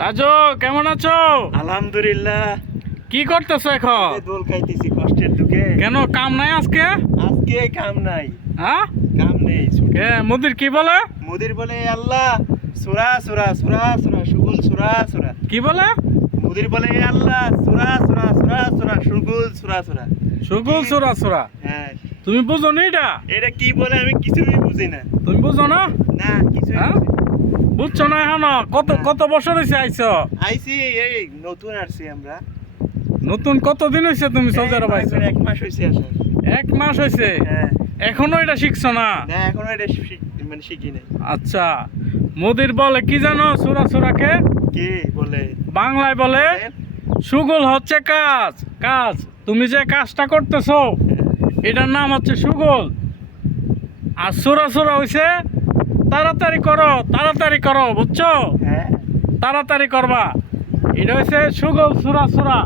রাজু, কেমন আছো? আলহামদুলিল্লাহ। কি করতেছো এখন? দোল খাইতেছি কষ্টের দুঃখে। কেন কাম নাই আজকে? আজকে কাম নাই। হ্যাঁ, কাম নেই। মুদির কি বলে? মুদির বলে আল্লাহ সুরা সুরা সুরা সুরা সুগুল সুরা সুরা। কি বলে? মুদির বলে আল্লাহ সুরা সুরা সুরা সুরা সুগুল সুরা সুরা। সুগুল সুরা সুরা। হ্যাঁ, তুমি বুঝো নি এটা? এটা কি বলে আমি কিছুই বুঝি না। তুমি বুঝো না? না, কিছুই হ্যাঁ? বুঝছো না এখনো? কত বছর হয়েছে আইছো? আইছি, এই নতুন আসছি আমরা। নতুন কতদিন হয়েছে তুমি সৌদি আরব আইছো? 1 মাস হয়েছে আসার। 1 মাস হয়েছে? হ্যাঁ। এখনো এটা শিখছো না? না, এখনো এটা শিখি নাই। আচ্ছা, মুদির বলে কি জানো সুরা সুরাকে? কি বলে? বাংলায় বলে সুগুল হচ্ছে কাজ। কাজ তুমি যে কাজটা করতেছো এটার নাম হচ্ছে সুগুল। আর সুরা সুরা হইছে তাড়াতাড়ি করো, বুঝছো? হ্যাঁ। তাড়াতাড়ি করবা, এটা হচ্ছে সুগুল সুরা সুরা।